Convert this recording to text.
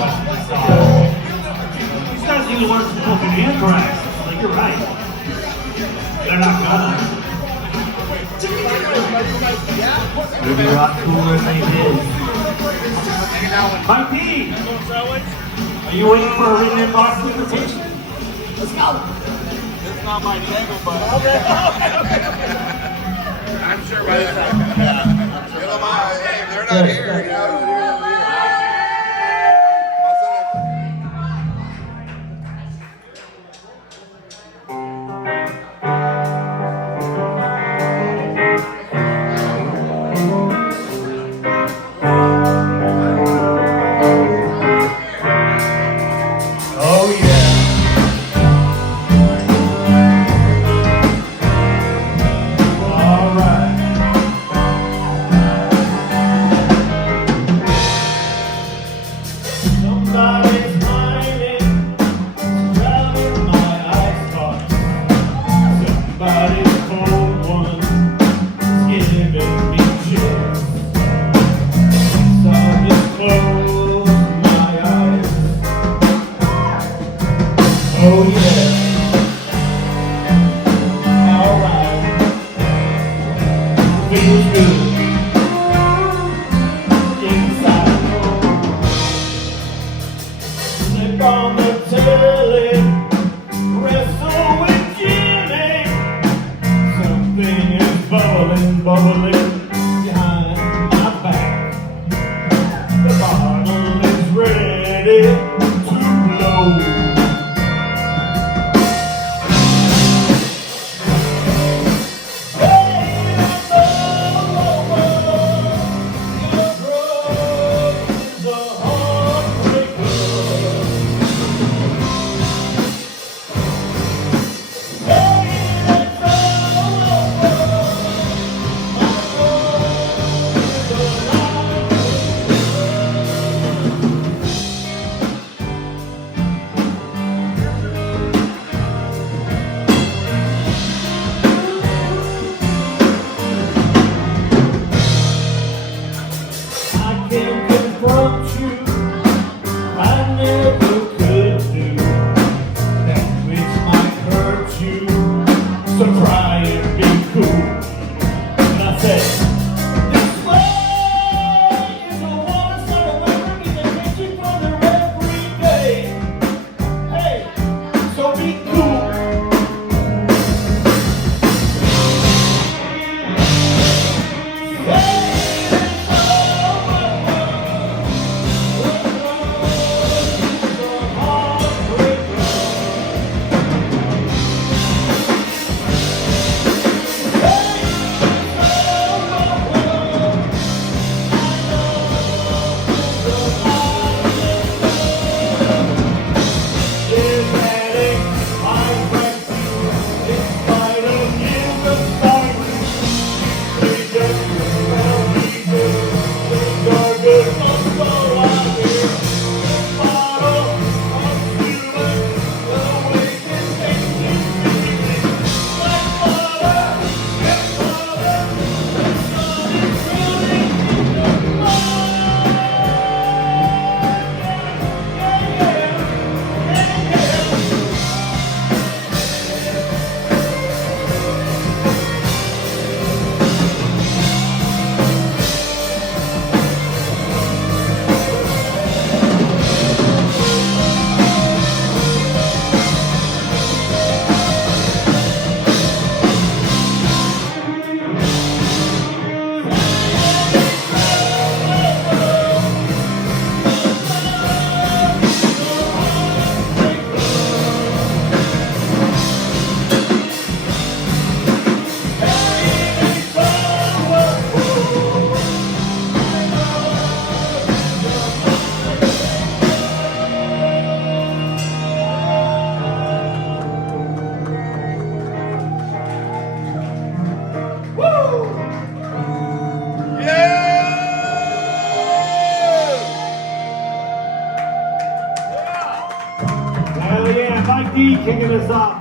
These guys need to learn some fucking anthrax. Like, you're right. They're not gonna. Maybe a lot cooler than they did. Mike P, are you waiting for a written inbox invitation? Let's go. It's not my table, but I'm sure by the time, hey, they're not here, you know. Oh yeah. Alright. Feels good. Inside. Slip on the telly. Wrestle with Jimmy. Something is bubbling behind my back. The bottle is ready to blow. So try and be cool. And I said, this way is the water, so the weather is attention for the every day. Hey, so be cool. Mike D kicking us off.